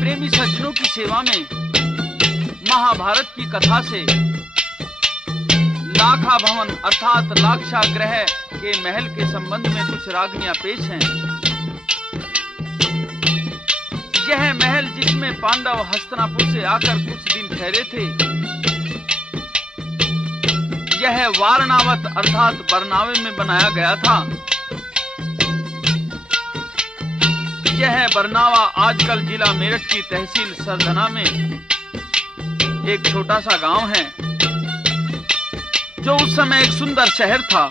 प्रेमी सज्जनों की सेवा में महाभारत की कथा से लाखा भवन अर्थात लाक्षागृह के महल के संबंध में कुछ रागनियां पेश हैं। यह महल जिसमें पांडव हस्तिनापुर से आकर कुछ दिन ठहरे थे, यह वारणावत अर्थात बरनावे में बनाया गया था। यह बरनावा आजकल जिला मेरठ की तहसील सरधना में एक छोटा सा गांव है, जो उस समय एक सुंदर शहर था।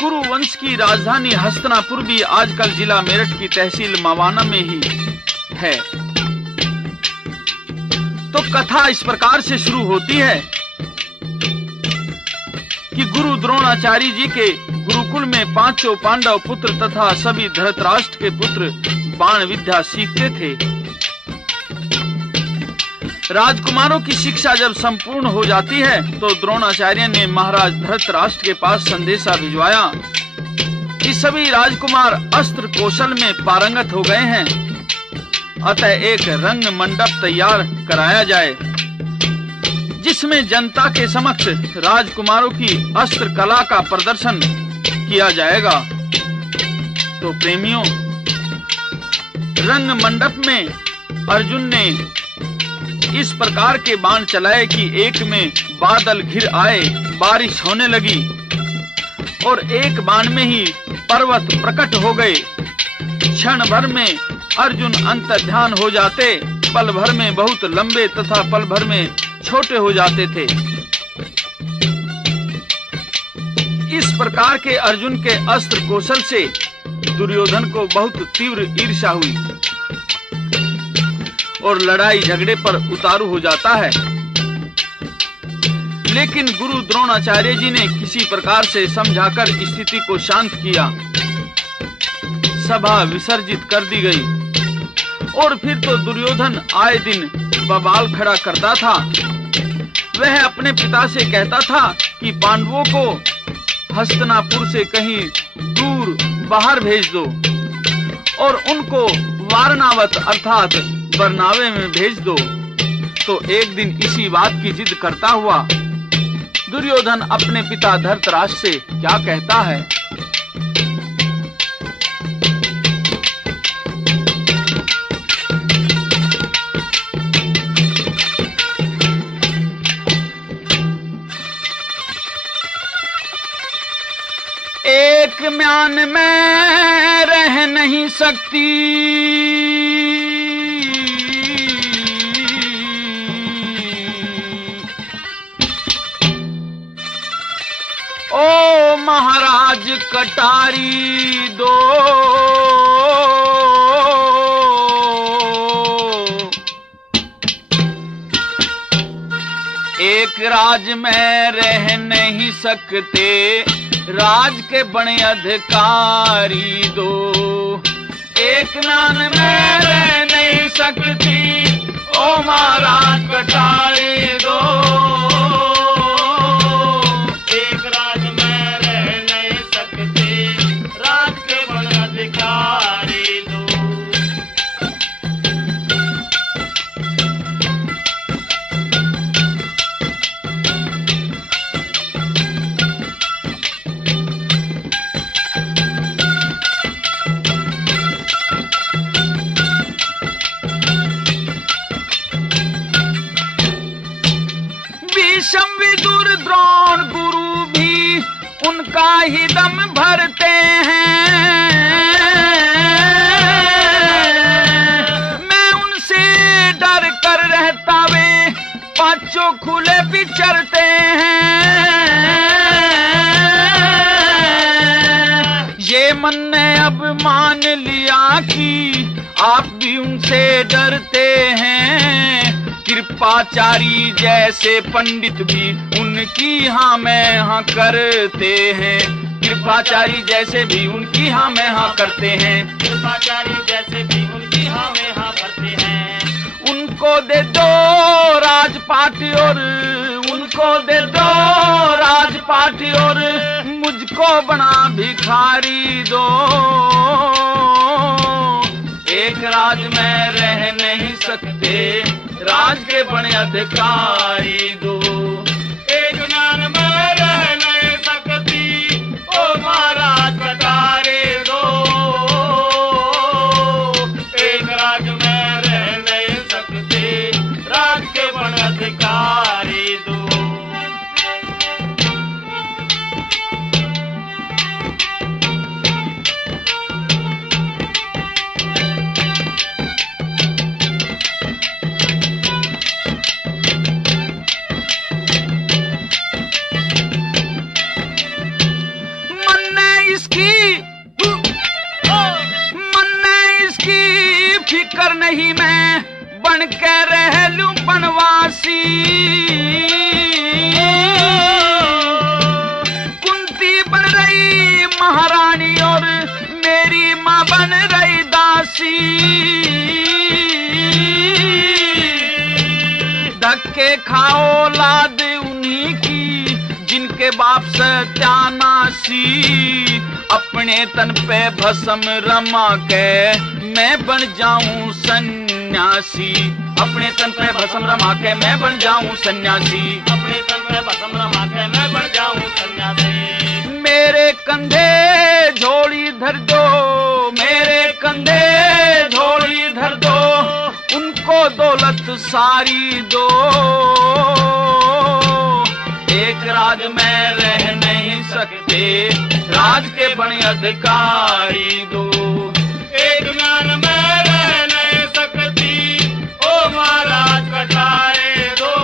कुरु वंश की राजधानी हस्तिनापुर भी आजकल जिला मेरठ की तहसील मवाना में ही है। तो कथा इस प्रकार से शुरू होती है कि गुरु द्रोणाचार्य जी के गुरुकुल में पांचों पांडव पुत्र तथा सभी धृतराष्ट्र के पुत्र बाण विद्या सीखते थे। राजकुमारों की शिक्षा जब संपूर्ण हो जाती है तो द्रोणाचार्य ने महाराज धृतराष्ट्र के पास संदेशा भिजवाया कि सभी राजकुमार अस्त्र कौशल में पारंगत हो गए हैं, अतः एक रंग मंडप तैयार कराया जाए जिसमें जनता के समक्ष राजकुमारों की अस्त्र कला का प्रदर्शन किया जाएगा। तो प्रेमियों, रंग मंडप में अर्जुन ने इस प्रकार के बाण चलाए कि एक में बादल घिर आए, बारिश होने लगी और एक बाण में ही पर्वत प्रकट हो गए। क्षण भर में अर्जुन अंतर्ध्यान हो जाते, पल भर में बहुत लंबे तथा पल भर में छोटे हो जाते थे। इस प्रकार के अर्जुन के अस्त्र कौशल से दुर्योधन को बहुत तीव्र ईर्ष्या हुई और लड़ाई झगड़े पर उतारू हो जाता है। लेकिन गुरु द्रोणाचार्य जी ने किसी प्रकार से समझाकर स्थिति को शांत किया। सभा विसर्जित कर दी गई और फिर तो दुर्योधन आए दिन बवाल खड़ा करता था। वह अपने पिता से कहता था कि पांडवों को हस्तिनापुर से कहीं दूर बाहर भेज दो और उनको वारणावत अर्थात बरनावे में भेज दो। तो एक दिन इसी बात की जिद करता हुआ दुर्योधन अपने पिता धृतराष्ट्र से क्या कहता है। एक म्यान में रह नहीं सकती, ओ महाराज कटारी दो। एक राज में रह नहीं सकते, राज के बड़े अधिकारी दो। एक म्यान में रह नहीं सकती, ओ महाराज कटारी दो। एक राज में रह नहीं सकते, राज के बड़े अधिकारी दो। भीष्म विदुर द्रोण गुरु भी उनका ही दम भरते हैं। मैं उनसे डर कर रहता वे पांचों खुले विचरते हैं। ये मन ने अब मान लिया कि आप भी उनसे डरते हैं। कृपाचारी जैसे पंडित भी उनकी हाँ मैं हाँ करते हैं। कृपाचारी जैसे भी उनकी हाँ मैं हाँ करते हैं। कृपाचारी जैसे भी उनकी हाँ मैं हाँ करते हैं। उनको दे दो राजपाट और उनको दे दो राजपाट और मुझको बना भिखारी दो। एक सकते, राज के बड़े अधिकारी दो। एक म्यान में रह नहीं सकती, ओ महाराज कटारे दो। एक राज में रह नहीं सकते, राज के बड़े अधिकारी दो। फिकर नहीं मैं बन के रह लूं बनवासी, कुंती बन रही महारानी और मेरी माँ बन रही दासी। धक्के खाओ लाद उन्हीं की जिनके बाप सत्यानाशी, अपने तन पे भस्म रमा के मैं बन जाऊं सन्यासी। अपने तन पे भस्म रमा के मैं बन जाऊं सन्यासी। अपने तन पे भस्म रमा के मैं बन जाऊं सन्यासी। मेरे कंधे झोली धर दो, मेरे कंधे झोली धर दो, उनको दौलत सारी दो। एक राज में रह नहीं सकते, राज के बड़े अधिकारी दो। एक म्यान में रह नहीं सकती, ओ महाराज कटारे दो।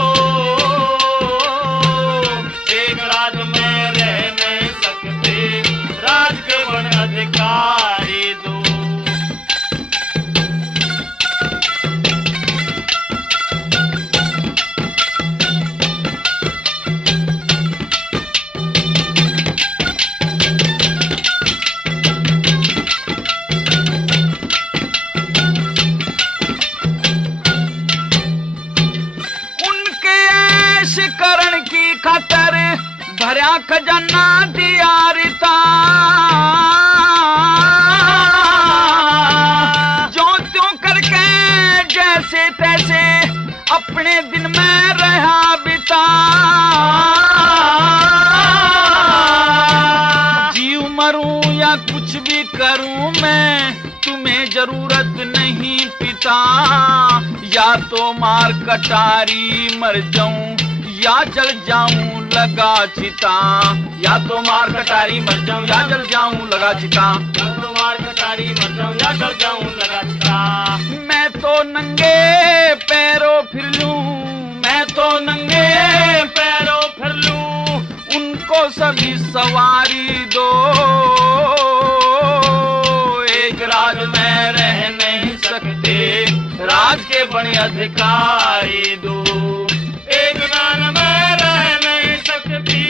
एक राज में रह नहीं सकते, राज के बड़े अधिकारी दो। खातर भरा खजाना दिया रिता, जो त्यों करके जैसे तैसे अपने दिन में रहा बिता। जीव मरूं या कुछ भी करूं मैं, तुम्हें जरूरत नहीं पिता। या तो मार कटारी मर जाऊं या जल जाऊं लगा चिता। या तो मार कटारी मर जाऊं या जल जाऊं लगा चिता। या तो मार कटारी मर जाऊं या जल जाऊं लगा चिता। मैं तो नंगे पैरों फिर लूं, मैं तो नंगे पैरों फिर लूं, उनको सभी सवारी दो। एक राज में रह नहीं सकते, राज के बड़े अधिकारी दो। एक म्यान में रह नहीं सकती,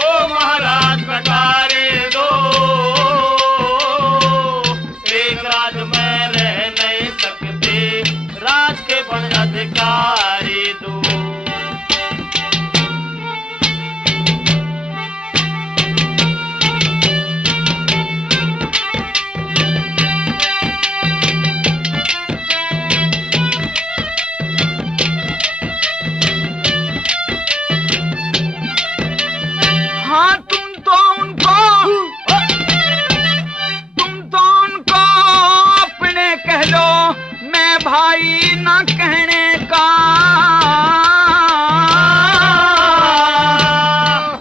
ओ महाराज कटारे दो। एक राज में रह नहीं सकते, राज के बड़े अधिकारी दो। भाई ना कहने का,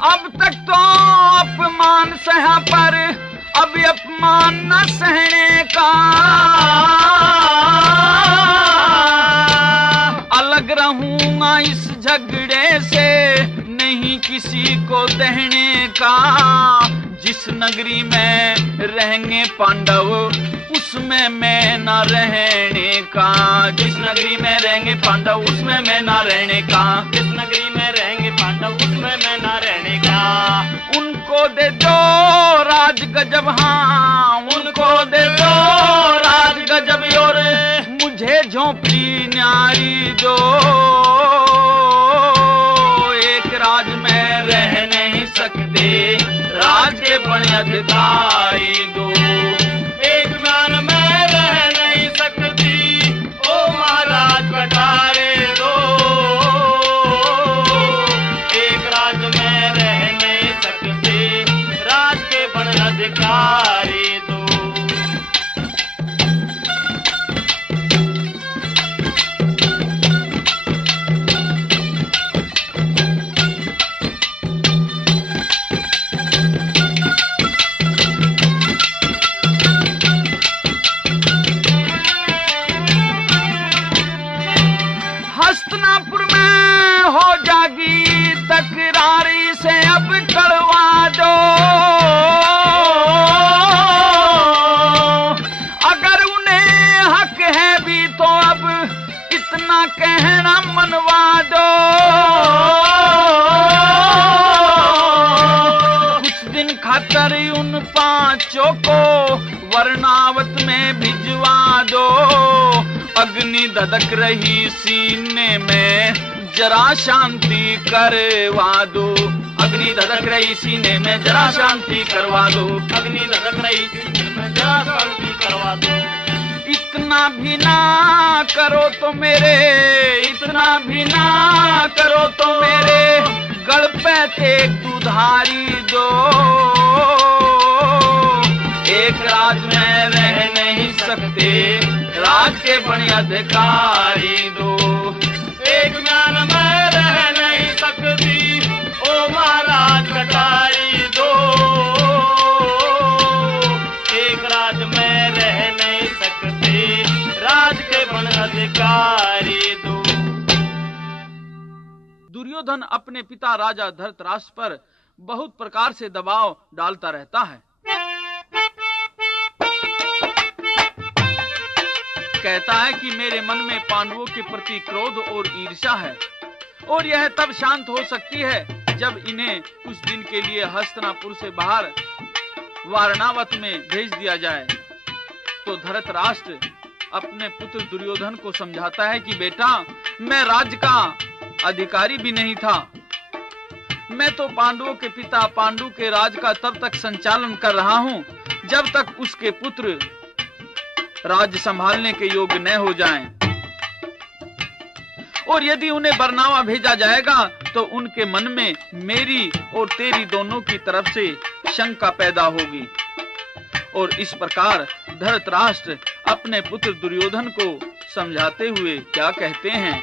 अब तक तो अपमान सहा पर अब अपमान न सहने का। अलग रहूंगा इस झगड़े से, नहीं किसी को दहने का। जिस नगरी में रहेंगे पांडव उसमें मैं न रहने का। जिस नगरी में रहेंगे पांडव उसमें मैं न रहने का। जिस नगरी में रहेंगे पांडव उसमें मैं न रहने का। उनको दे दो राज गजब, हाँ उनको दे दो राज गजब, और मुझे झोंपड़ी न्यारी दो। एक राज में रह नहीं सकते, राज के बड़े अधिकारी दो। एक म्यान में रह नहीं सकती, ओ महाराज बच्चों को वर्णावत में भिजवा दो। अग्नि धधक रही सीने में, जरा शांति करवा दो। अग्नि धधक रही सीने में, जरा शांति करवा दो। अग्नि धधक रही सीने में, जरा शांति करवा दो। इतना भी ना करो तो मेरे, इतना भी ना करो तो मेरे गल पे एक दुधारी दो। एक राज में रह नहीं सकते, राज के बड़े अधिकारी दो। एक ज्ञान में रह नहीं सकती, ओ महाराज कटारी दो। एक राज में रह नहीं सकते, राज के बन अधिकारी दो। दुर्योधन अपने पिता राजा धृतराष्ट्र पर बहुत प्रकार से दबाव डालता रहता है। कहता है कि मेरे मन में पांडवों के प्रति क्रोध और ईर्ष्या है, और यह तब शांत हो सकती है जब इन्हें कुछ दिन के लिए हस्तिनापुर से बाहर वारणावत में भेज दिया जाए। तो धृतराष्ट्र अपने पुत्र दुर्योधन को समझाता है कि बेटा, मैं राज्य का अधिकारी भी नहीं था, मैं तो पांडवों के पिता पांडु के राज का तब तक संचालन कर रहा हूं जब तक उसके पुत्र राज्य संभालने के योग्य न हो जाएं। और यदि उन्हें बरनावा भेजा जाएगा तो उनके मन में मेरी और तेरी दोनों की तरफ से शंका पैदा होगी। और इस प्रकार धृतराष्ट्र अपने पुत्र दुर्योधन को समझाते हुए क्या कहते हैं?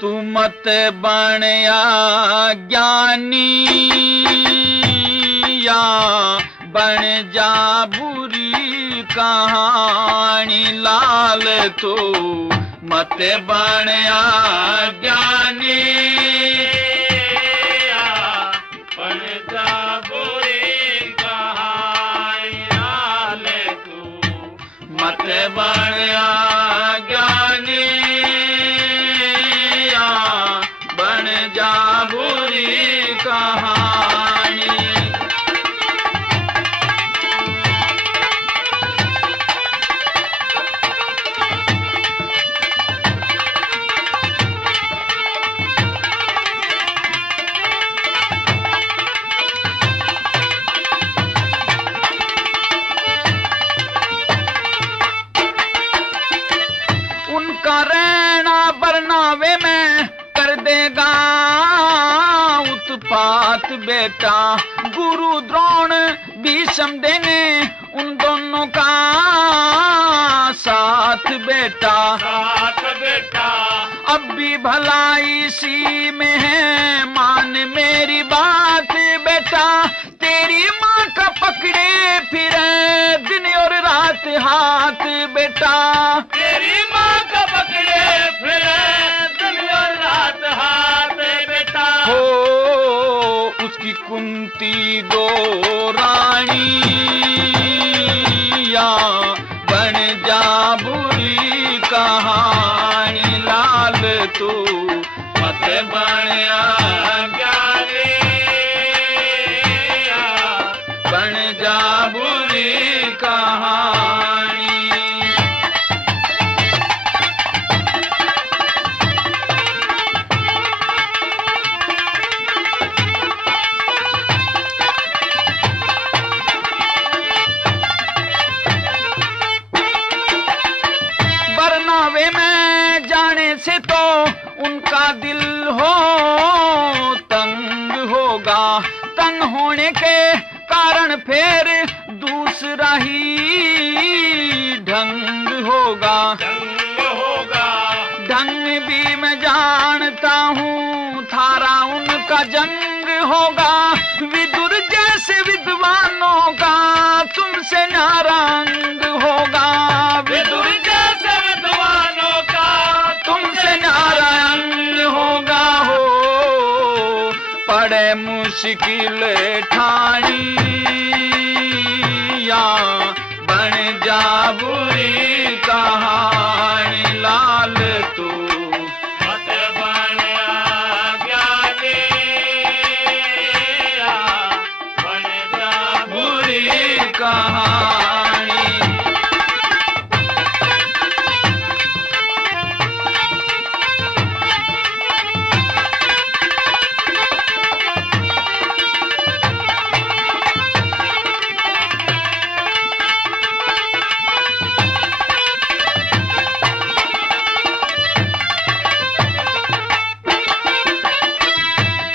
तू मत बनिया ज्ञानी या बन जा बुरी कहानी लाल। तू मत बनिया ज्ञानी या बन जा बुरी कहानी लाल। तू मत बनिया ज्ञानी बन जा बुरी कहानी। उनका रहना बरनावे में कर देगा उत्पात बेटा। गुरु द्रोण भीष्म देंगे उन दोनों का साथ बेटा। साथ बेटा अब भी भलाई इसी में है, मान मेरी बात बेटा। तेरी माँ का पकड़े फिरे दिन और रात हाथ बेटा। तेरी माँ का पकड़े फिरे दिन और रात हाथ बेटा। हो उसकी कुंती दो रानी या बन जा बुरी कहानी लाल। तू मत बनिया ज्ञानी या बन जा बुरी कहानी। बरनावे में जाने से तो उनका दिल हो तंग होगा। तंग होने के कारण फिर दूसरा ही ढंग होगा। जंग होगा ढंग भी मैं जानता हूँ, थारा उनका जंग होगा। विदुर जैसे विद्वानों का तुमसे नारंग होगा। विदुर जैसे विद्वानों का तुमसे नारंग होगा। हो पड़े मुश्किल ठानी या बन जा बुरी का कहानी लाल तू मत बन ज्ञानी बन जा बुरी कहानी।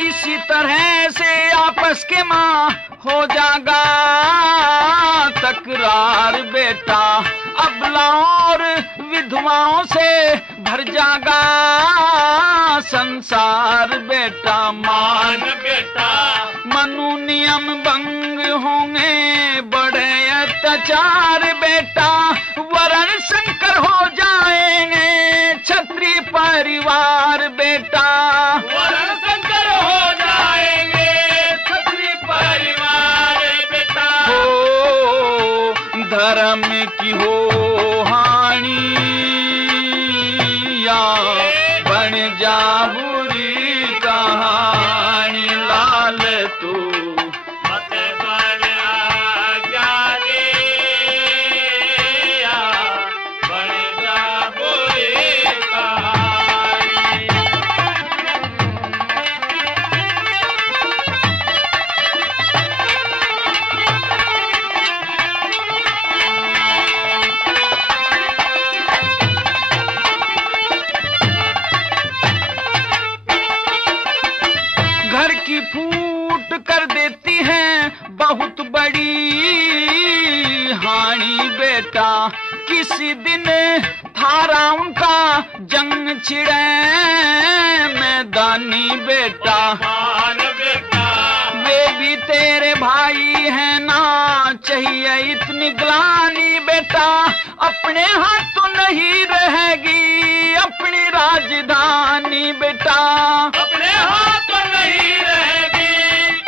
इसी तरह से आपस के माँ हो जागा तकरार बेटा, अबला और विधवाओं से भर जागा संसार बेटा। मान बेटा मनु नियम भंग होंगे बड़े अत्याचार बेटा, वरण संकर हो जाएंगे क्षत्रिय परिवार बेटा। वरण शंकर हो जाएंगे क्षत्रिय परिवार बेटा। हो धर्म की हो हानि या बन जा बुरी कहानी लाल तू मत बन ज्ञानी बन जा बुरी कहानी। घर की फूट कर देती है बहुत बड़ी हानि बेटा, किसी दिन थारा उनका जंग छिड़े मैदानी बेटा। मान बेटा वे भी तेरे भाई है ना चाहिए इतनी ग्लानी बेटा, अपने हाथ तो नहीं रहेगी अपनी राजधानी बेटा। अपने हाथ पर नहीं रहेगी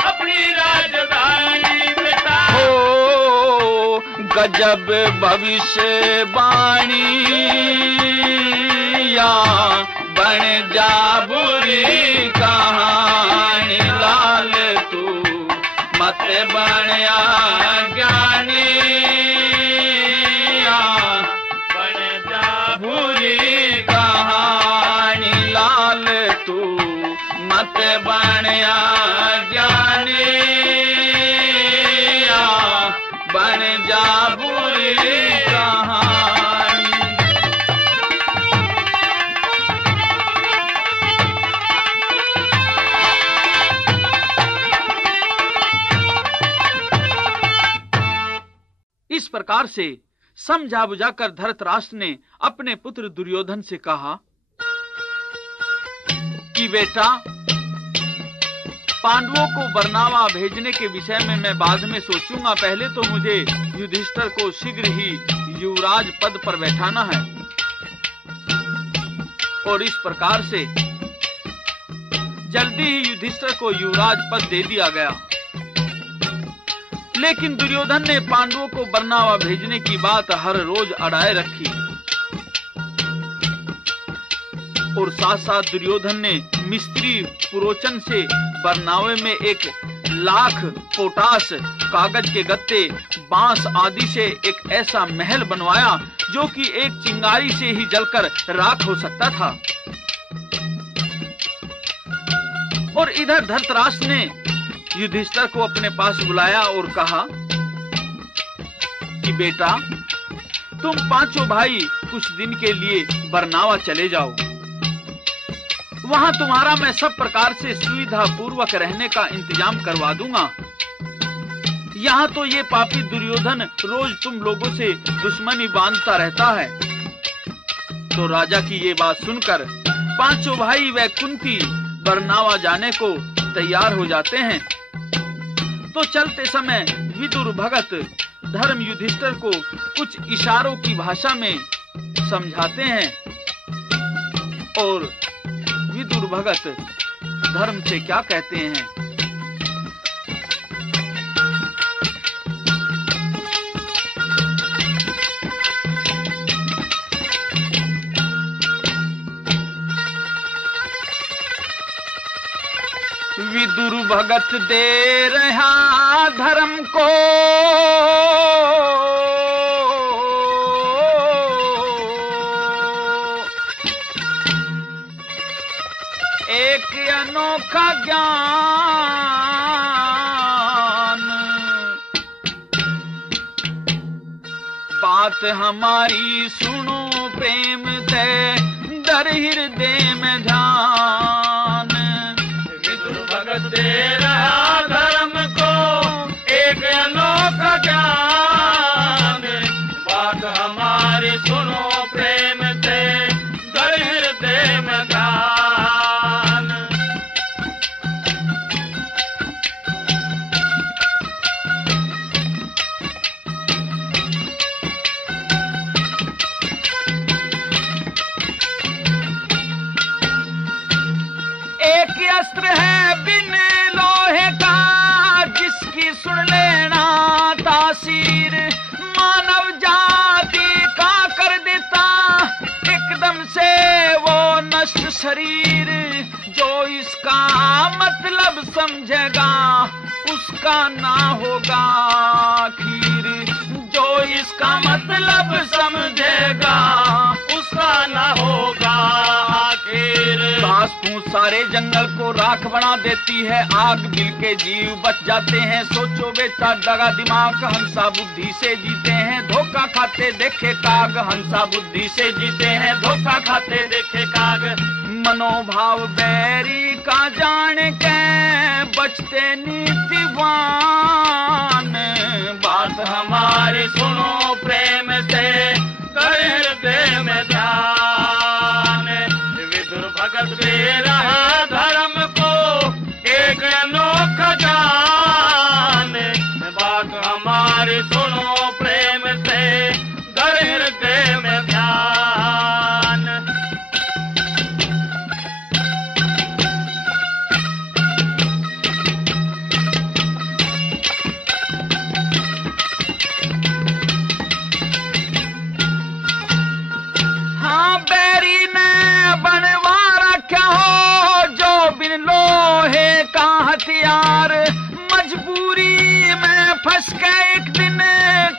अपनी राजधानी बेटा। हो गजब भविष्यवाणी या बन जा बुरी कहानी लाल तू मत बन ज्ञानी या बन जा बुरी कहानी लाल तू मत बन ज्ञानी या बन जा बुरी कहानी। इस प्रकार से समझा बुझाकर धृतराष्ट्र ने अपने पुत्र दुर्योधन से कहा कि बेटा, पांडवों को बरनावा भेजने के विषय में मैं बाद में सोचूंगा, पहले तो मुझे युधिष्ठिर को शीघ्र ही युवराज पद पर बैठाना है। और इस प्रकार से जल्दी ही युधिष्ठिर को युवराज पद दे दिया गया। लेकिन दुर्योधन ने पांडवों को बरनावा भेजने की बात हर रोज अड़ाए रखी और साथ साथ दुर्योधन ने मिस्त्री पुरोचन से बरनावे में 1,00,000 पोटास, कागज के गत्ते, बांस आदि से एक ऐसा महल बनवाया जो कि एक चिंगारी से ही जलकर राख हो सकता था। और इधर धृतराष्ट्र ने युधिष्ठिर को अपने पास बुलाया और कहा कि बेटा, तुम पांचों भाई कुछ दिन के लिए बरनावा चले जाओ, वहां तुम्हारा मैं सब प्रकार से सुविधा पूर्वक रहने का इंतजाम करवा दूंगा। यहाँ तो ये पापी दुर्योधन रोज तुम लोगों से दुश्मनी बांधता रहता है। तो राजा की ये बात सुनकर पांचों भाई व कुंती बरनावा जाने को तैयार हो जाते हैं। तो चलते समय विदुर भगत धर्म युधिष्ठिर को कुछ इशारों की भाषा में समझाते हैं और विदुर भगत धर्म से क्या कहते हैं। विदुर भगत दे रहा धर्म को, एक अनोखा ज्ञान। बात हमारी सुनो प्रेम से, दर हृदय में ध्यान। विदुर भगत दे रहा धर्म को एक अनोखा ज्ञान। बात हमारी सुनो प्रेम से, दर हृदय में ध्यान। एक अस्त्र है बिन लोहे का, जिसकी सुन लेना तासीर, मानव जाति का कर देता एकदम से वो नष्ट शरीर। जो इसका मतलब समझेगा उसका ना होगा खीर। जो इसका मतलब समझेगा उसका न होगा आखिर। घास फूस सारे जंगल को राख बना देती है, आग बिल के जीव बच जाते हैं। सोचो बेटा दगा दिमाग, हंसा बुद्धि से जीते हैं, धोखा खाते देखे काग। हंसा बुद्धि से जीते हैं, धोखा खाते देखे काग। मनोभाव बैरी का जान के बचते नीतिवान। बात हमारी सुनो प्रेम से, कर हृदय में ध्यान। विदुर भगत दे रहा धर्म को एक अनोखा ज्ञान। बात हमारी सुनो प्रेम से, कर हृदय में ध्यान। हाँ बैरी ने बनवा रखा हो जो बिन लोहे का हथियार। मजबूरी में फंस के एक दिन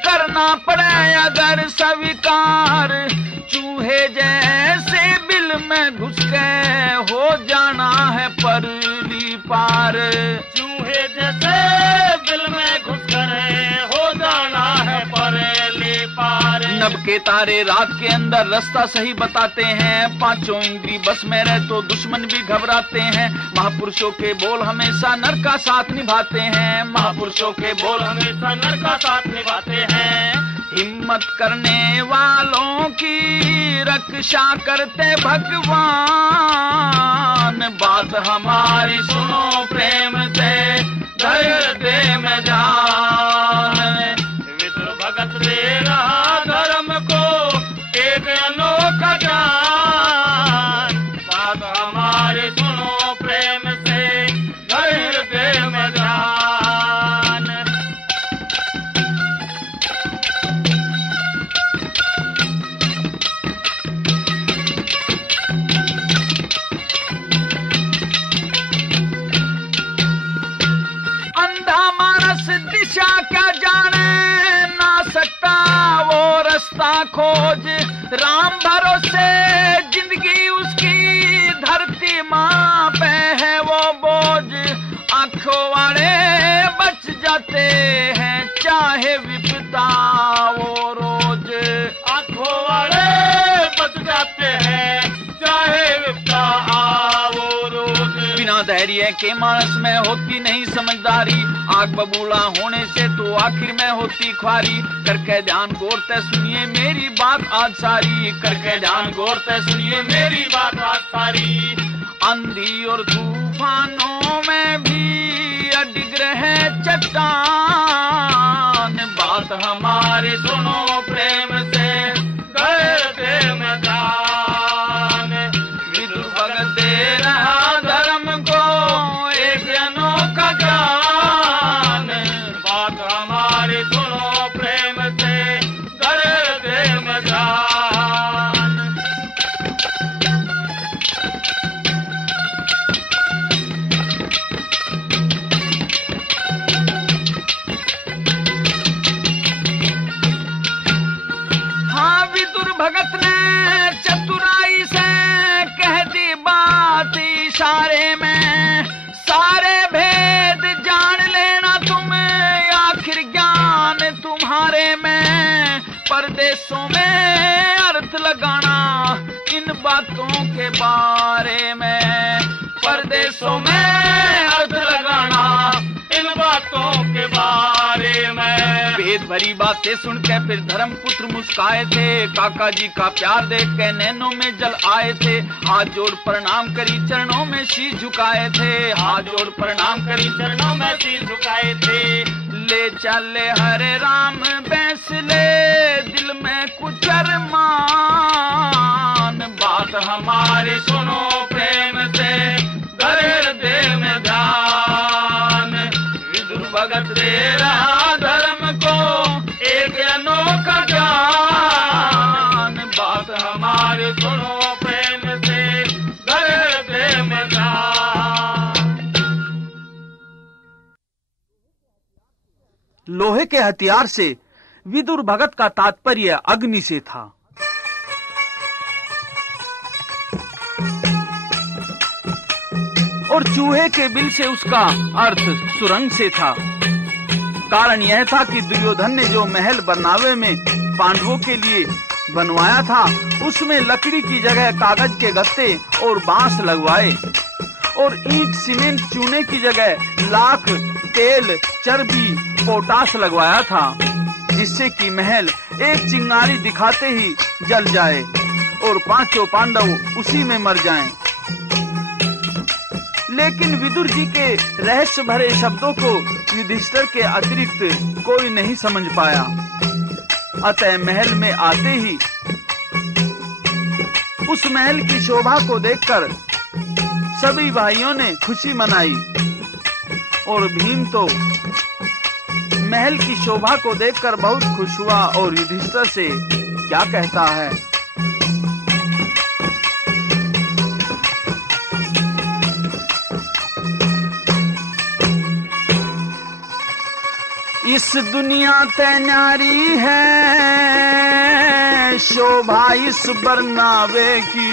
करना पड़े अगर स्वीकार। चूहे जैसे बिल में घुस के हो जाना है परली पार। चूहे जैसे बिल में घुस कर हो जाना है परली पार। नभ के तारे रात के अंदर रास्ता सही बताते हैं, पांचों इंद्री बस में रहे तो दुश्मन भी घबराते हैं। महापुरुषों के बोल हमेशा नर का साथ निभाते हैं, महापुरुषों के बोल हमेशा नर का साथ निभाते हैं। हिम्मत करने वालों की रक्षा करते भगवान। बात हमारी सुनो प्रेम से, हृदय में ध्यान। विदुर भगत दे रहा धर्म को एक अनोखा ज्ञान। बात हमारी सुनो प्रेम से, हृदय में ध्यान। अंधा मानस दिशा क्या जाने ना सकता वो रास्ता खोज। राम भरोसे जिंदगी उसकी, धरती माँ पे है वो बोझ। आंखों वाले बच जाते हैं चाहे विपदा वो रोज। आंखों वाले बच जाते हैं चाहे विपदा वो रोज। बिना धैर्य के मानस में होती नहीं समझदारी, आग बबूला होने से तो आखिर में होती ख्वारी। करके ध्यान गौरते सुनिए मेरी बात आज सारी, करके ध्यान गौरते सुनिए मेरी बात आज सारी। आंधी और तूफानों में भी अडिग रहे चट्टान। बात हमारी सुनो प्रेम से, हृदय में ध्यान। विदुर भगत दे रहा धर्म को एक अनोखा ज्ञान। बात हमारी सुनो प्रेम से, हृदय में ध्यान। बारे में, परदेशों में अर्थ लगाना इन बातों के बारे में। भेद भरी बातें सुन के फिर धर्मपुत्र मुस्काए थे, काका जी का प्यार देख के नैनों में जल आए थे। हाथ जोड़ प्रणाम करी चरणों में शीश झुकाए थे, हाथ जोड़ प्रणाम करी चरणों में शीश झुकाए थे। ले चले हरे राम बैस ले दिल में कुछ अरमान, बात हमारी सुनो प्रेम से घर हृदय में ध्यान। विदुर भगत दे रहा धर्म को एक अनोखा ज्ञान, बात हमारी सुनो प्रेम से घर हृदय में ध्यान। लोहे के हथियार से विदुर भगत का तात्पर्य अग्नि से था। और चूहे के बिल से उसका अर्थ सुरंग से था। कारण यह था कि दुर्योधन ने जो महल बरनावे में पांडवों के लिए बनवाया था, उसमें लकड़ी की जगह कागज के गत्ते और बांस लगवाए और ईंट सीमेंट चूने की जगह लाख तेल चर्बी पोटास लगवाया था, जिससे कि महल एक चिंगारी दिखाते ही जल जाए और पांचों पांडव उसी में मर जाएं। लेकिन विदुर जी के रहस्य भरे शब्दों को युधिष्ठिर के अतिरिक्त कोई नहीं समझ पाया। अतः महल में आते ही उस महल की शोभा को देखकर सभी भाइयों ने खुशी मनाई। और भीम तो महल की शोभा को देखकर बहुत खुश हुआ और युधिष्ठिर से क्या कहता है। इस दुनिया ते न्यारी है शोभा इस बरनावे की,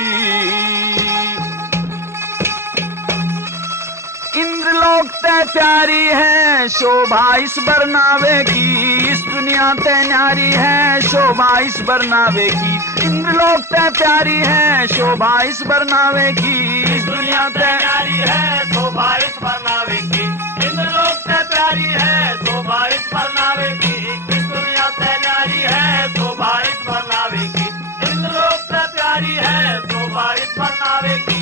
इंद्रलोक ते प्यारी है शोभा इस बरनावे की। इस दुनिया ते न्यारी है शोभा इस बरनावे की, इंद्रलोक ते प्यारी है शोभा इस बरनावे की। इस दुनिया ते प्यारी है शोभा इस बरनावे की, इंद्रलोक ते प्यारी है शोभा इस बरनावे की। इस दुनिया ते न्यारी है शोभा इस बरनावे की, इंद्रलोक ते प्यारी है शोभा इस बरनावे की।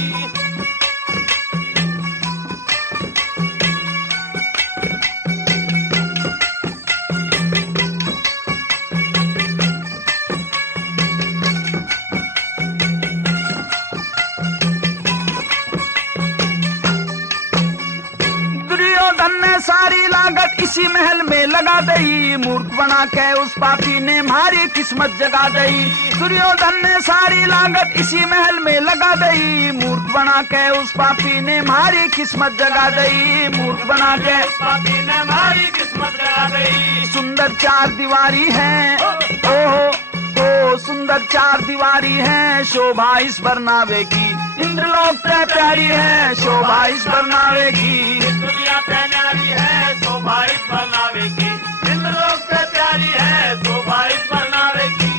सारी लागत इसी महल में लगा दई, मूर्ख बना के उस पापी ने हमारी किस्मत जगा दई। दुर्योधन ने सारी लागत इसी महल में लगा दई, मूर्ख बना के उस पापी ने हमारी किस्मत जगा दई। मूर्ख बना के उस पापी ने हमारी किस्मत जगा दई। सुंदर चार दीवारी है ओ सुंदर चार दीवारी है शोभा इस बरनावे की, इंद्रलोक ते प्यारी है शोभा इस बरनावे की। दुनिया ते न्यारी है शोभा इस बरनावे की, इंद्रलोक ते प्यारी है शोभा इस बरनावे की।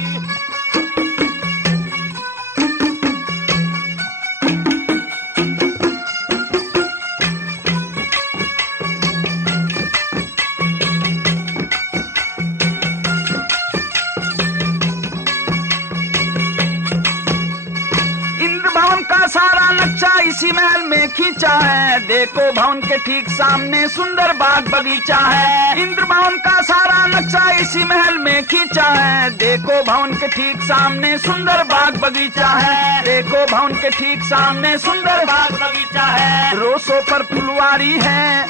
सारा नक्शा इसी महल में खींचा है, देखो भवन के ठीक सामने सुंदर बाग बगीचा है। इंद्र भवन का सारा नक्शा इसी महल में खींचा है, देखो भवन के ठीक सामने सुंदर बाग बगीचा है। देखो भवन के ठीक सामने सुंदर बाग बगीचा है। रोसों पर फुलवारी है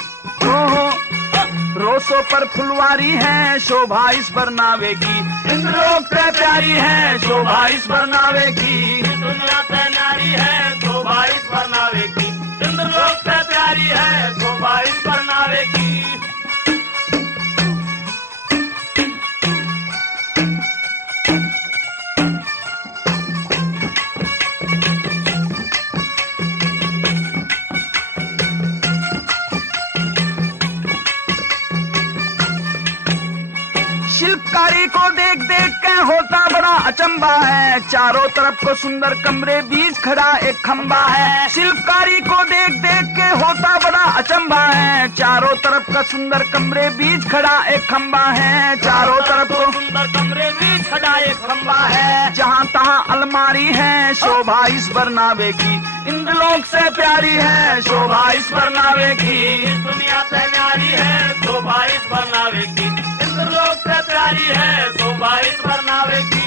रोसों पर फुलवारी है शोभा इस बरनावे की, इंद्रलोक ते प्यारी है शोभा इस बरनावे की। दुनिया ते न्यारी है शोभा इस बरनावे की, इंद्रलोक ते प्यारी है शोभा इस बरनावे की। शिल्पकारी को देख देख के होता बड़ा अचंबा है, चारों तरफ को सुंदर कमरे बीच खड़ा एक खंबा है। शिल्पकारी को देख देख के होता बड़ा अचंबा है, चारों तरफ का सुंदर कमरे बीच खड़ा एक खंबा है, चारों तरफ को सुंदर कमरे बीच खड़ा एक खंबा है। जहाँ तहाँ अलमारी है, शोभा इस बरनावे की इंद्रलोक से प्यारी है, शोभा इस बरनावे की दुनिया से न्यारी है, शोभा इस बरनावे की इंद्रलोक से प्यारी है, शोभा इस बरनावे की।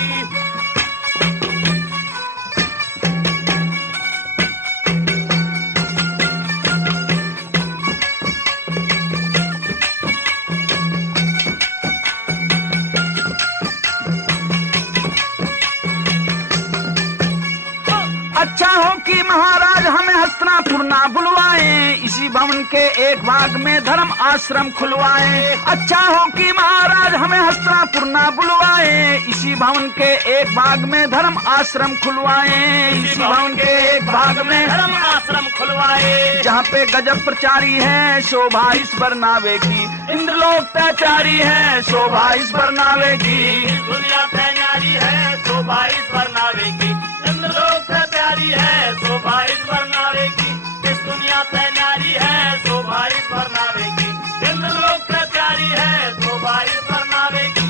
अच्छा हो कि महाराज हमें हस्तिनापुर ना बुलवाए, इसी भवन के एक भाग में धर्म आश्रम खुलवाए। अच्छा हो कि महाराज हमें हस्तिनापुर ना बुलवाए, इसी भवन के एक भाग में धर्म आश्रम खुलवाए, इसी भवन के एक भाग में धर्म आश्रम खुलवाए। जहाँ पे गजब प्रचारी है, शोभा इस बरनावे की इंद्रलोक त्याचारी है, शोभा इस बरनावे की दुनिया से न्यारी है, शोभा इस बरनावे की इंद्रलोक से प्यारी है, शोभा इस बरनावे की। इस दुनिया से न्यारी है, शोभा इस बरनावे की इंद्रलोक से प्यारी है, शोभा इस बरनावे की।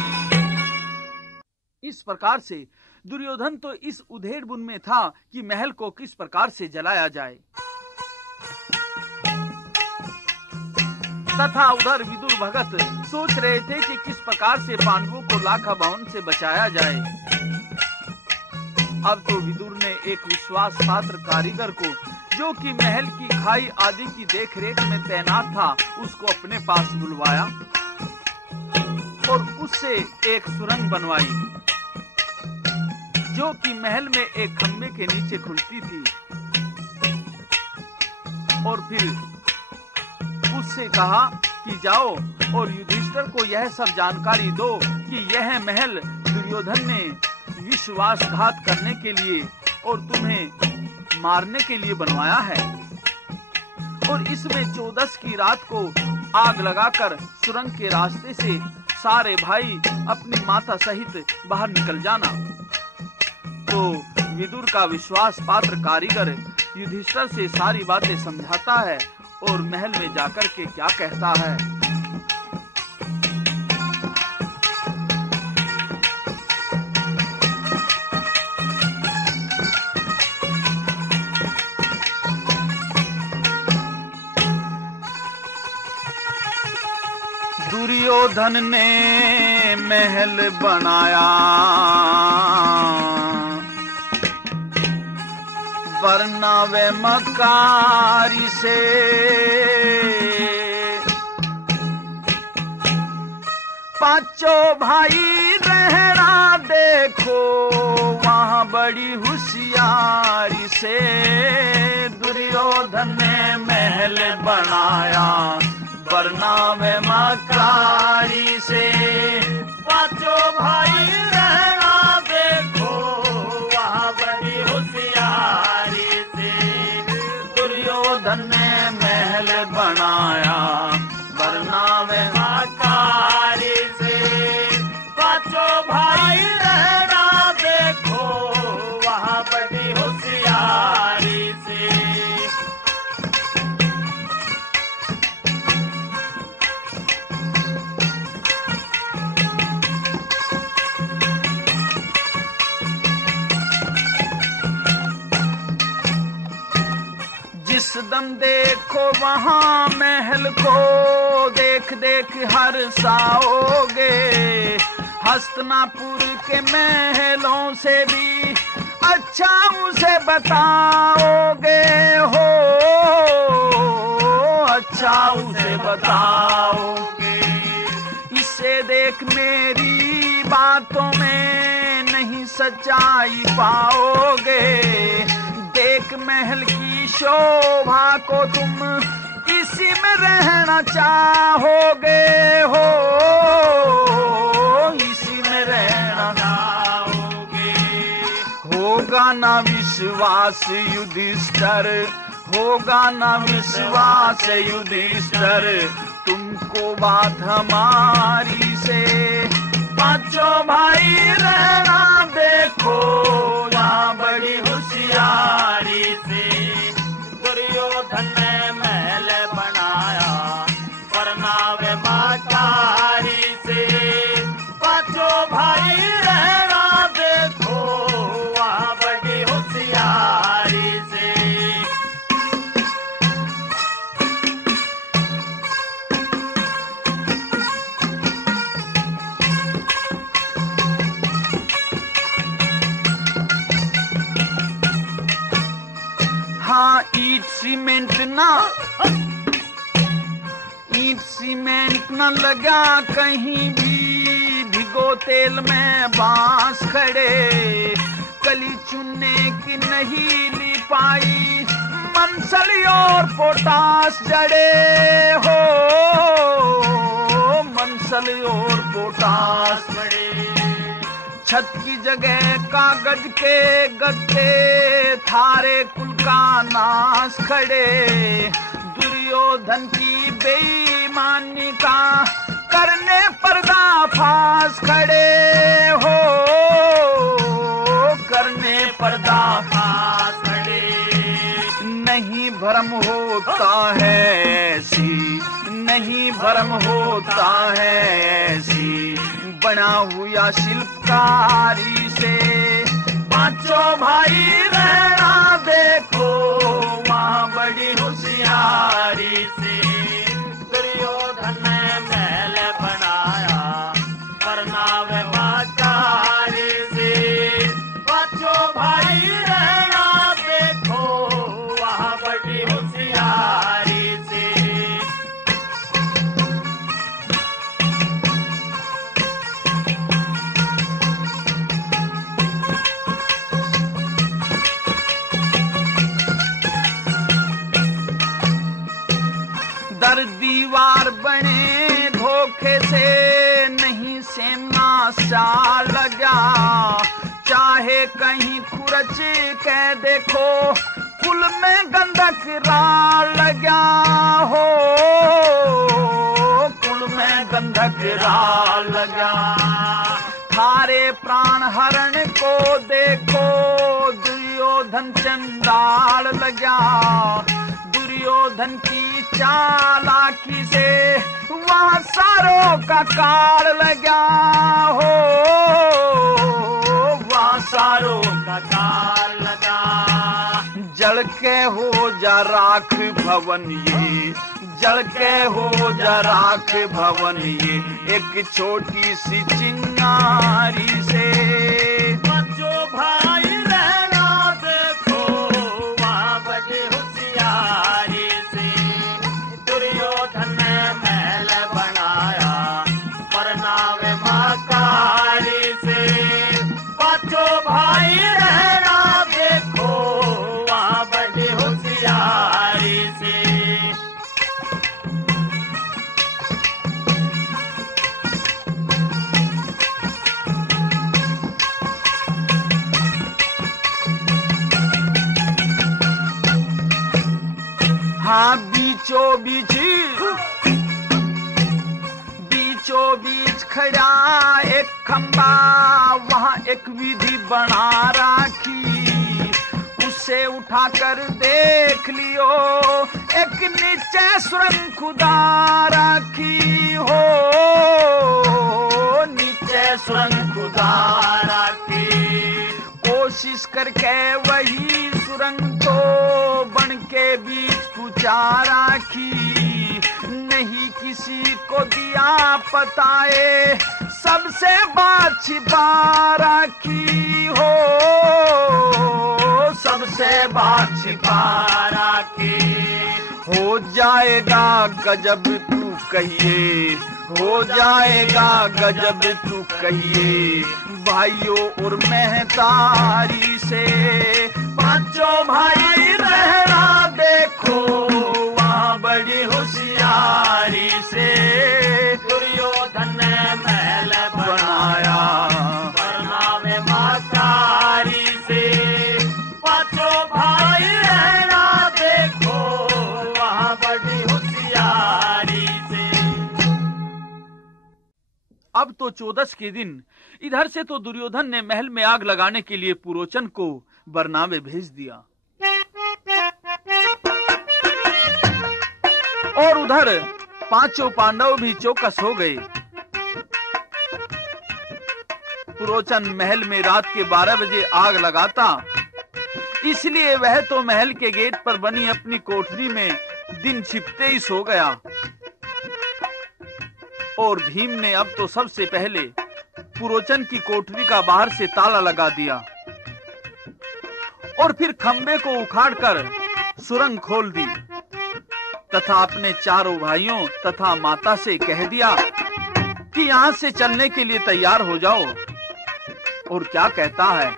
इस प्रकार से दुर्योधन तो इस उधेड़ बुन में था कि महल को किस प्रकार से जलाया जाए, तथा उधर विदुर भगत सोच रहे थे कि किस प्रकार से पांडवों को लाखा बावन से बचाया जाए। अब तो विदुर ने एक विश्वास पात्र कारीगर को, जो कि महल की खाई आदि की देखरेख में तैनात था, उसको अपने पास बुलवाया और उससे एक सुरंग बनवाई, जो कि महल में एक खंबे के नीचे खुलती थी। और फिर उससे कहा कि जाओ और युधिष्ठिर को यह सब जानकारी दो कि यह महल दुर्योधन ने विश्वासघात करने के लिए और तुम्हें मारने के लिए बनवाया है, और इसमें 14 की रात को आग लगाकर सुरंग के रास्ते से सारे भाई अपनी माता सहित बाहर निकल जाना। तो विदुर का विश्वास पात्र कारीगर युधिष्ठिर से सारी बातें समझाता है और महल में जाकर के क्या कहता है। दुर्योधन ने महल बनाया, बरनावे मकारी से, पांचों भाई रहना देखो वहाँ बड़ी होशियारी से। दुर्योधन ने महल बनाया, बरनावे मकारी से, पांचों भाई रहना देखो वहाँ बड़ी होशियारी से। दुर्योधन ने महल बनाया, बरनावे मकारी से, पांचों भाई रहना देखो वहाँ बड़ी होशियारी से। जिस दम देखो वहाँ महल को, देख देख हर्षाओगे, हस्तिनापुर के महलों से भी अच्छा उसे बताओगे हो, अच्छा उसे बताओगे। इसे देख मेरी बातों में नहीं सच्चाई पाओगे, देख महल की शोभा को तुम इसी में रहना चाहोगे हो, इसी में रहना चाहोगे। होगा ना विश्वास युधिष्ठिर, होगा ना विश्वास युधिष्ठिर, तुमको बात हमारी से। पांचों भाई रहना देखो वहाँ बड़ी होशियारी से। दुर्योधन ने महल बनाया परनावे माकारी से। पांचों भाई रहना देखो वहाँ बड़ी होशियारी से। हाँ ईट सीमेंट न लगा कहीं भी, भिगो तेल में बांस खड़े। कली चुनने की नहीं ली पाई, मनसली और पोटास जड़े हो, मनसली और पोटास जड़े। छत की जगह कागज के गद्दे, थारे कुल का नाश खड़े। दुर्योधन की बेईमानी का करने पर्दाफाश खड़े हो, करने पर्दाफाश खड़े। नहीं भरम होता है ऐसी, नहीं भरम होता है ऐसी, बना हुआ शिल्पकारी से। पांचों भाई रहना देखो वहाँ बड़ी होशियारी से। दुर्योधन ने महल बनाया परनावे माकारी से। पांचों भाई रहना देखो वहाँ बड़ी होशियारी से। दर दीवार बने धोखे से, नहीं सेमना सा लगा। चाहे कहीं खुरच कह देखो, कुल में गंधक रा लगा हो, कुल में गंधक रा लगा। थारे प्राण हरण को देखो, दुर्योधन चंडाल लगा। दुर्योधन की चालाकी से वहाँ सारों का काल लगा हो, वहाँ सारों का काल लगा। जल के हो जा राख भवन ये, जल के हो जा राख भवन ये, एक छोटी सी चिंगारी से। पांचों भाई रहना देखो वहाँ बड़ी होशियारी से। दुर्योधन ने महल बनाया परनावे माकारी से। पांचों भाई रहना देखो वहाँ बड़ी होशियारी से। हाँ बीचों बीच खड़ा एक खंबा, वहाँ एक विधि बना राखी। उसे उठाकर देख लियो, एक नीचे सुरंग खुदा राखी हो, नीचे सुरंग खुदा राखी। कोशिश करके वही सुरंग तो बन के बीच पूछा राखी। नहीं किसी को दिया पताए, सबसे बात छिपा राखी हो, सबसे बात छिपा राखी। हो जाएगा गजब तू कहिए, हो जाएगा गजब तू कहिए, भाइयों और महतारी से। पांचों भाई रहना देखो वहाँ बड़ी होशियारी से। दुर्योधन ने महल बनाया परनावे माकारी से। पांचों भाई रहना देखो वहाँ बड़ी होशियारी से। अब तो 14 के दिन। इधर से तो दुर्योधन ने महल में आग लगाने के लिए पुरोचन को बरनावे भेज दिया और उधर पांचों पांडव भी चौकस हो गए। पुरोचन महल में रात के 12 बजे आग लगाता, इसलिए वह तो महल के गेट पर बनी अपनी कोठरी में दिन छिपते ही सो गया। और भीम ने अब तो सबसे पहले पुरोचन की कोठरी का बाहर से ताला लगा दिया और फिर खंबे को उखाड़कर सुरंग खोल दी तथा अपने चारों भाइयों तथा माता से कह दिया कि यहां से चलने के लिए तैयार हो जाओ। और क्या कहता है,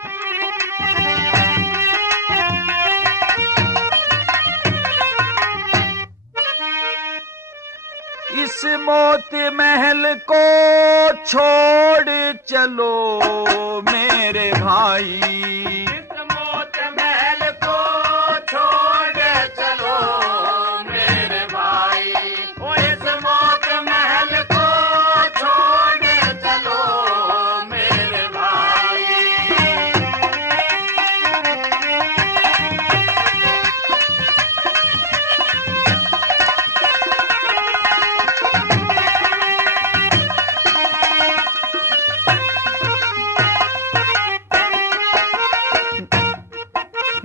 इस मौत महल को छोड़ चलो मेरे भाई, इस मौत महल को छोड़ चलो मेरे भाई, ओ इस मौत महल को छोड़ चलो मेरे भाई।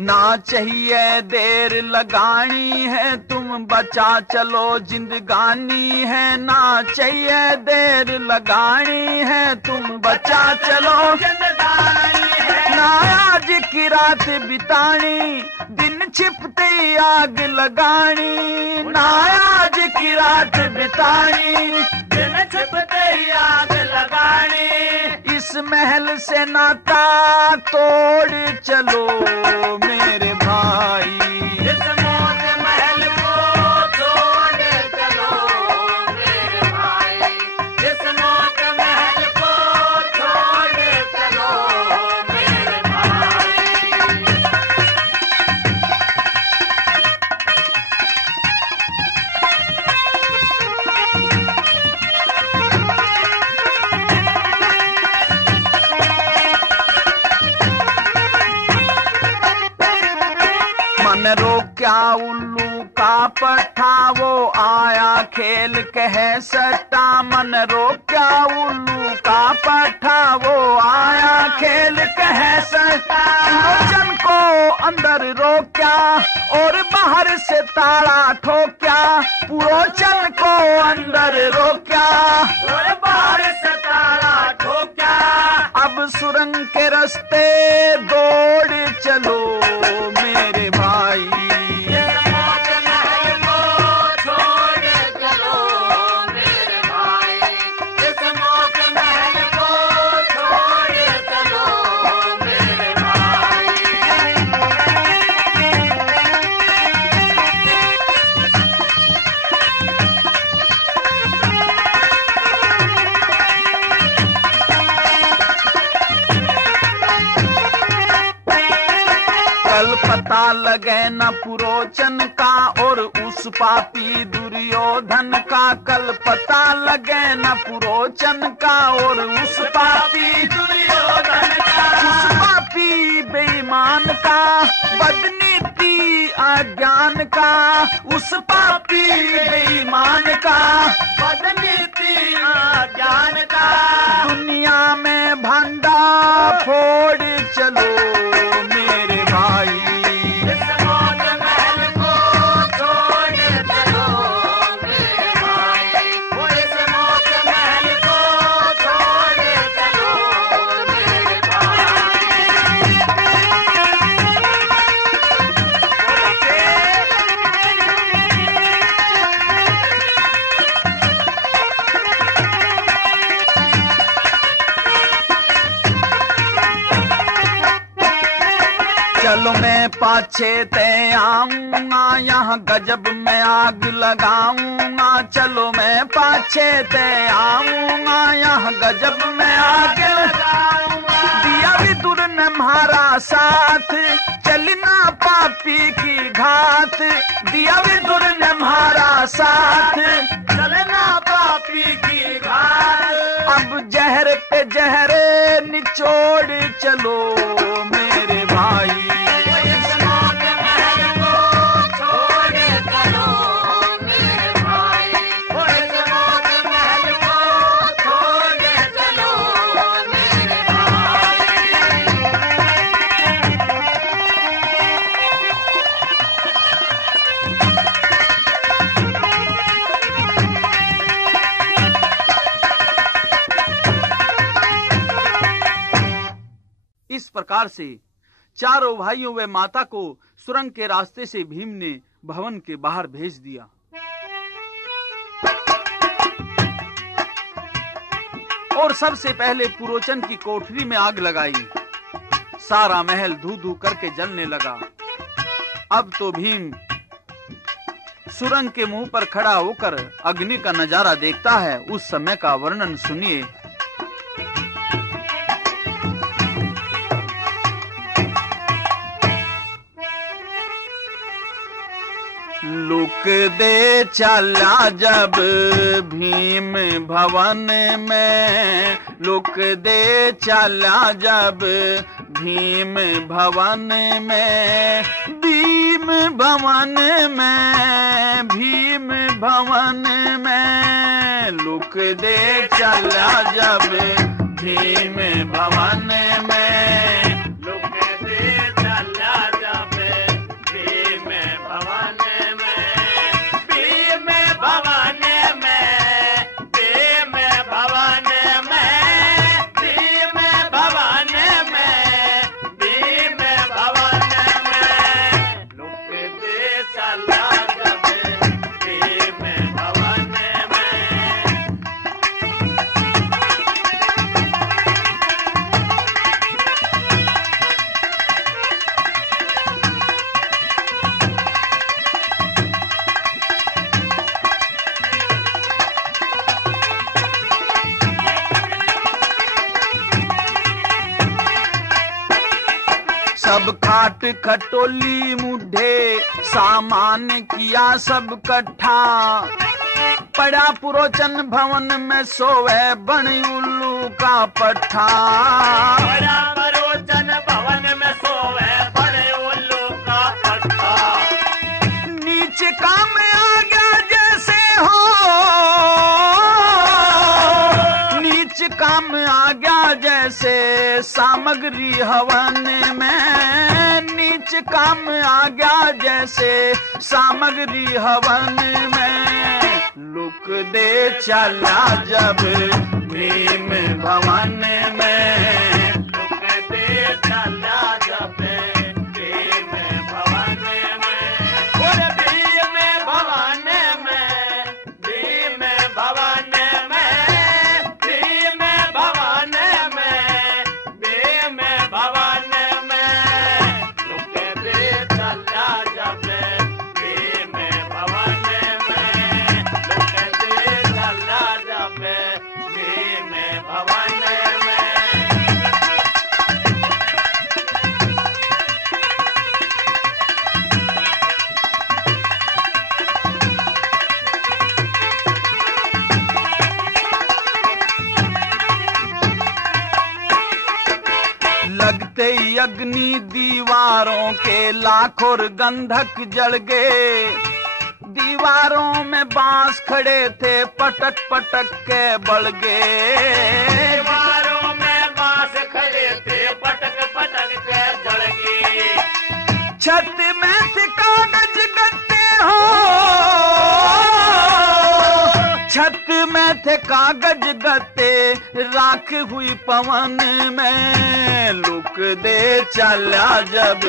ना चाहिए देर लगानी है, तुम बचा चलो जिंदगानी है। ना चाहिए देर लगानी है, तुम बचा चलो जिंदगानी है। ना आज की रात बितानी, दिन छिपते ही आग लगानी। ना आज की रात बितानी, दिन छिपते ही आग लगानी। इस महल से नाता तोड़ चलो मेरे भाई, इस मौत महल को छोड़ चलो मेरे भाई, इस मौत महल को छोड़ चलो मेरे भाई। मन रोक्या उल्लू का पट्टा, वो आया खेल कह सट्टा। मन रोक्या उल्लू का पट्टा, वो आया खेल कह सट्टा। पुरोचन को अंदर रोक्या और बाहर से ताला ठोक्या। पुरोचन को अंदर रोक्या और बाहर से ताला ठोक्या। अब सुरंग के रास्ते दौड़ चलो मेरे भाई, इस मौत महल को छोड़ चलो मेरे भाई, इस मौत महल को छोड़ चलो मेरे भाई। कल पता लगे न पुरोचन का और उस पापी दुर्योधन का। कल पता लगे न पुरोचन का और उस पापी दुर्योधन का। उस पापी बेईमान का, बदनीति अज्ञान का। उस पापी बेईमान का, बदनीति ज्ञान का। दुनिया में भंडा फोड़ चलो मेरे भाई, इस मौत महल को छोड़ चलो मेरे भाई, वो इस मौत महल को छोड़ चलो मेरे भाई। चलो मैं पाछे ते आऊंगा, यहाँ गजब में आग लगाऊंगा। चलो मैं पाछे ते आऊंगा, यहाँ गजब में आग लगाऊंगा। दिया विदुर ने हमारा साथ, चलना पापी की घात। दिया विदुर ने हमारा साथ, चलना पापी की घात। अब छोड़ चलो मेरे भाई। इस प्रकार से चारों भाइयों व माता को सुरंग के रास्ते से भीम ने भवन के बाहर भेज दिया। और सबसे पहले पुरोचन की कोठरी में आग लगाई। सारा महल धू धू करके जलने लगा। अब तो भीम सुरंग के मुंह पर खड़ा होकर अग्नि का नजारा देखता है। उस समय का वर्णन सुनिए। लुक दे चला जब भीम भवन में, लुक दे चला जब भीम भवन में, भीम भवन में, भीम भवन में, लुक दे चला जब भीम भवन में, लुक दे चला जब भीम भवन सब खाट खटोली मुढ़े सामान किया सब कट्ठा, पड़ा पुरोचन भवन में सोवे बन उल्लू का पट्ठा, पड़ा पुरोचन भवन में सोवे बन उल्लू का पट्ठा, नीचे काम आ गया जैसे हो, नीचे काम आ गया जैसे सामग्री हवन में, नीच काम आ गया जैसे सामग्री हवन में, लुक दे चला जब भीम भवन में, लुक दे चला जब भीम भवन में, और भीम भवन में, भीम भवन में, भीम भवन में, भीम भवन में, लुक दे चला जब भीम भवन में, लुक दे चला जब भीम भवन में। लगते ही अग्नि दीवारों के लाखों गंधक जल गए, दीवारों में बांस खड़े थे पटक पटक के बढ़ गए, दीवारों में बांस खड़े थे पटक पटक के जल गए, छत में थे कागज गत्ते हो, छत में थे कागज गत्ते राख हुई पवन में, लुक दे चला जब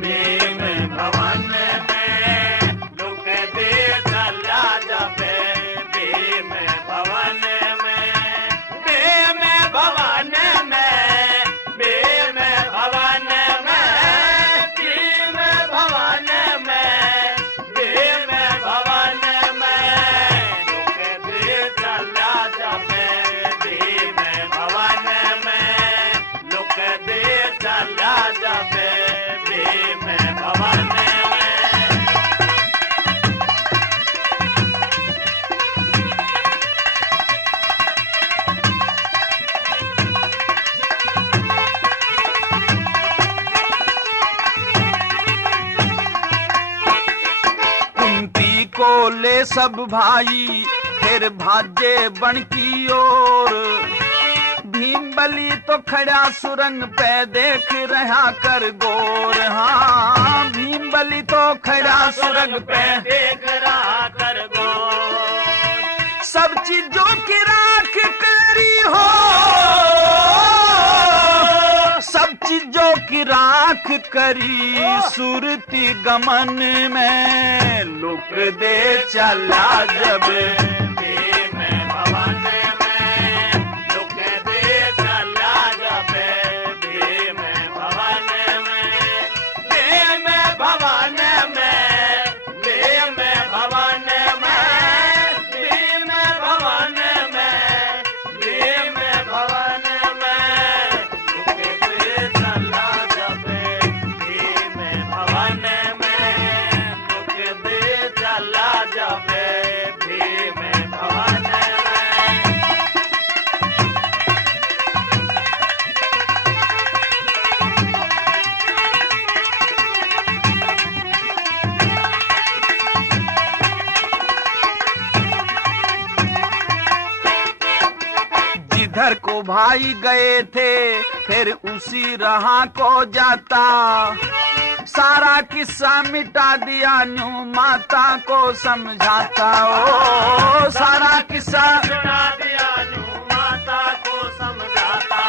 भीम भवन में, लुक दे चला जब भीम भवन में, भीम भवन में, भीम भवन में, भीम भवन में, भीम भवन में, लुक दे चला जब भीम भवन में, लुक दे चला जब भीम को ले सब भाई, फिर भाजे बन की ओर। भीम बली तो खड़ा सुरंग पे देख रहा कर गौर। हाँ, भीम बली तो खड़ा सुरंग पे देख रहा कर गौर। सब चीजों की राख करी हो, सब चीजों की राख करी, सुरती गमन में लुक दे चला जब भीम भवन में, लुक दे चला जब भीम भवन में, भीम भवन में, भीम भवन में, भीम भवन में, भीम भवन में, लुक दे चला जब भीम भवन में, लुक दे चला जब भीम भवन में। जिधर को भाई गए थे फिर उसी राह को जाता, सारा किस्सा मिटा दिया न्यू माता को समझाता। ओ सारा किस्सा मिटा दिया न्यू माता को समझाता।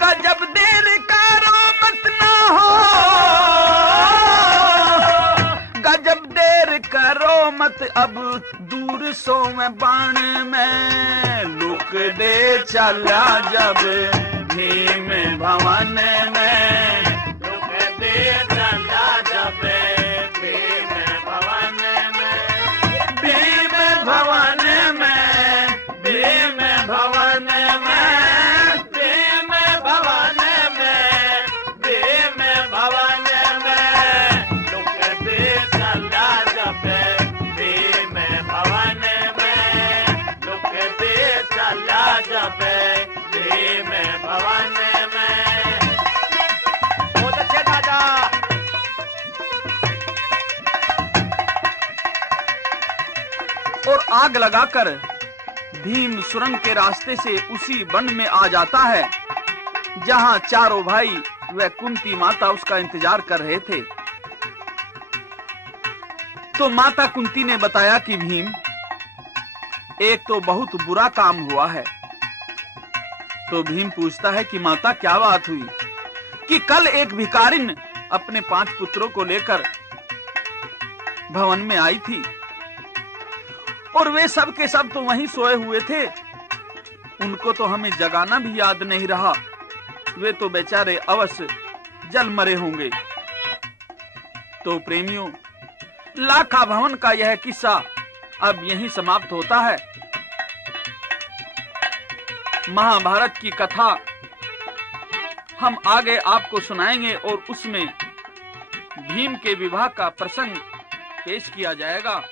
गजब देर करो मत ना हो, गजब देर करो मत अब दूर सो में बाण में, लुक दे चला जब भीम भवन में, लुक दे चला जब भीम भवन में, भीम भवन में, भीम भवन में, भीम भवन में, भीम भवन में, लुक दे चला जब भीम भवन में, लुक दे चला जब भीम भवन में। बहुत अच्छे दादा। और आग लगाकर भीम सुरंग के रास्ते से उसी वन में आ जाता है जहां चारों भाई व कुंती माता उसका इंतजार कर रहे थे। तो माता कुंती ने बताया कि भीम, एक तो बहुत बुरा काम हुआ है। तो भीम पूछता है कि माता क्या बात हुई? कि कल एक भिखारिन अपने 5 पुत्रों को लेकर भवन में आई थी और वे सब के सब तो वहीं सोए हुए थे, उनको तो हमें जगाना भी याद नहीं रहा, वे तो बेचारे अवश्य जल मरे होंगे। तो प्रेमियों, लाखा भवन का यह किस्सा अब यहीं समाप्त होता है। महाभारत की कथा हम आगे आपको सुनाएंगे और उसमें भीम के विवाह का प्रसंग पेश किया जाएगा।